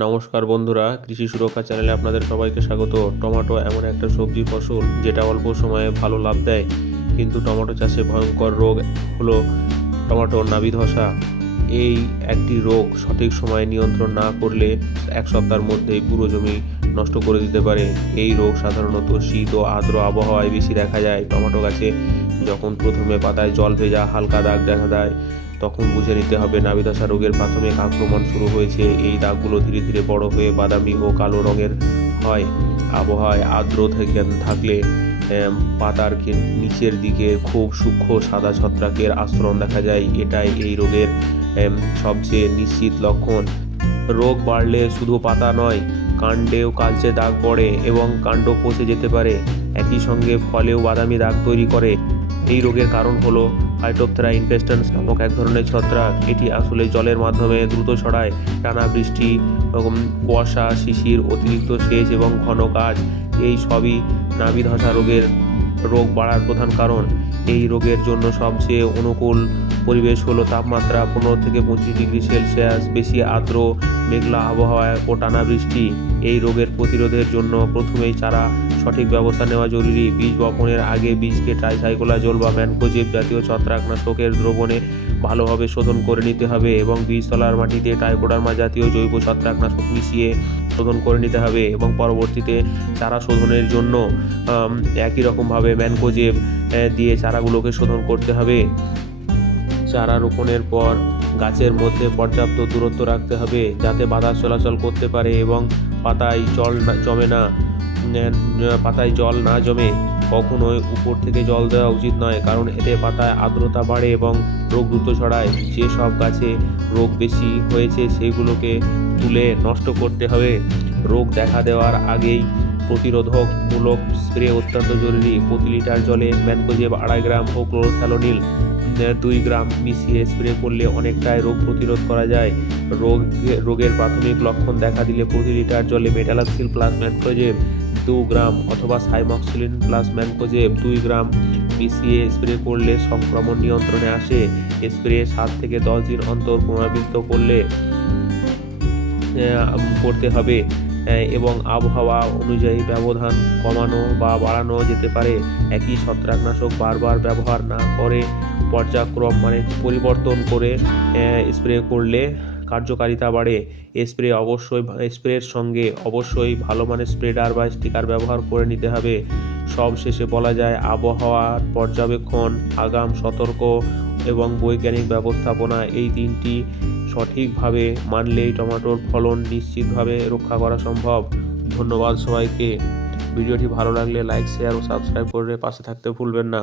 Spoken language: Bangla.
নমস্কার বন্ধুরা, কৃষি সুরক্ষা চ্যানেলে আপনাদের সবাইকে স্বাগত। টমেটো এমন একটা সবজি ফসল যেটা অল্প সময়ে ভালো লাভ দেয়, কিন্তু টমেটো চাষে ভয়ঙ্কর রোগ হলো টমেটোর নাবি ধসা। এই একটি রোগ সঠিক সময়ে নিয়ন্ত্রণ না করলে এক সপ্তাহের মধ্যেই পুরো জমি নষ্ট করে দিতে পারে। এই রোগ সাধারণত শীত ও আর্দ্র আবহাওয়ায় বেশি দেখা যায়। টমেটো গাছে যখন প্রথমে পাতায় জল ভেজা হালকা দাগ দেখা দেয়, তখন বুঝে নিতে হবে নাবি ধসা রোগের প্রাথমিক আক্রমণ শুরু হয়েছে। এই দাগগুলো ধীরে ধীরে বড় হয়ে বাদামি ও কালো রঙের হয়। আবহাওয়ায় আর্দ্র থাকলে পাতার নিচের দিকে খুব সূক্ষ্ম সাদা ছত্রাকের আস্তরণ দেখা যায়। এটাই এই রোগের সবচেয়ে নিশ্চিত লক্ষণ। রোগ বাড়লে শুধু পাতা নয়, কাণ্ডেও কালচে দাগ পড়ে এবং কাণ্ড পচে যেতে পারে। একই সঙ্গে ফলেও বাদামি দাগ তৈরি করে। এই রোগের কারণ হলো ফাইটোপথেরা ইনফেস্ট্যান্স নামক এক ধরনের ছত্রাক। এটি আসলে জলের মাধ্যমে দ্রুত ছড়ায়। টানা বৃষ্টি, কুয়াশা, শিশির, অতিরিক্ত সেচ এবং ঘন কাজ এই সবই নাবি ধসা রোগ বাড়ার প্রধান কারণ। এই রোগের জন্য সবচেয়ে অনুকূল পরিবেশ হলো তাপমাত্রা 15 থেকে 25 ডিগ্রি সেলসিয়াস, বেশি আর্দ্র, মেঘলা আবহাওয়া ও টানা বৃষ্টি। এই রোগের প্রতিরোধের জন্য প্রথমেই চারা সঠিক ব্যবস্থা নেওয়া জরুরি। বীজ বপনের আগে বীজকে ট্রাইসাইক্লোজোল বা ম্যানকোজেব জাতীয় ছত্রাকনাশকের দ্রবণে ভালোভাবে শোধন করে নিতে হবে এবং বীজতলার মাটিতে ট্রাইকোডার্মা জাতীয় জৈব ছত্রাকনাশক মিশিয়ে শোধন করে নিতে হবে এবং পরবর্তীতে চারা শোধনের জন্য একই রকমভাবে ম্যানকোজেব দিয়ে চারাগুলোকে শোধন করতে হবে। চারা রোপণের পর গাছের মধ্যে পর্যাপ্ত দূরত্ব রাখতে হবে যাতে বাতাস চলাচল করতে পারে এবং পাতায় জল না জমে। কখনোই উপর থেকে জল দেওয়া উচিত নয়, কারণ এতে পাতায় আর্দ্রতা বাড়ে এবং রোগ দ্রুত ছড়ায়। যেসব গাছে রোগ বেশি হয়েছে সেগুলোকে তুলে নষ্ট করতে হবে। রোগ দেখা দেওয়ার আগেই প্রতিরোধকমূলক স্প্রে অত্যন্ত জরুরি। প্রতি লিটার জলে ম্যানকোজেব 2.5 গ্রাম ও ক্লোরোথ্যালোনিল 2 গ্রাম মিশিয়ে স্প্রে করলে অনেকটাই রোগ প্রতিরোধ করা যায়। রোগের প্রাথমিক লক্ষণ দেখা দিলে প্রতি লিটার জলে মেটালাক্সিল প্লাস ম্যানকোজেব 2 গ্রাম অথবা সাইমক্সিলিন প্লাস ম্যানকোজেব 2 গ্রাম মিশিয়ে স্প্রে করলে সংক্রমণ নিয়ন্ত্রণে আসে। স্প্রে 7 থেকে 10 দিন অন্তর পুনরাবৃত্ত করতে হবে এবং আবহাওয়া অনুযায়ী ব্যবধান কমানো বা বাড়ানো যেতে পারে। একই ছত্রাকনাশক বারবার ব্যবহার না করে পর্যায়ক্রম পরিবর্তন করে স্প্রে করলে কার্যকারিতা বাড়ে। স্প্রের সঙ্গে অবশ্যই ভালো মানের স্প্রেডার বা স্টিকার ব্যবহার করে নিতে হবে। সব শেষে বলা যায়, আবহাওয়ার পর্যবেক্ষণ, আগাম সতর্ক এবং বৈজ্ঞানিক ব্যবস্থাপনা এই তিনটি সঠিকভাবে মানলেই টমেটোর ফলন নিশ্চিতভাবে রক্ষা করা সম্ভব। ধন্যবাদ সবাইকে। ভিডিওটি ভালো লাগলে লাইক, শেয়ার ও সাবস্ক্রাইব করে পাশে থাকতে ভুলবেন না।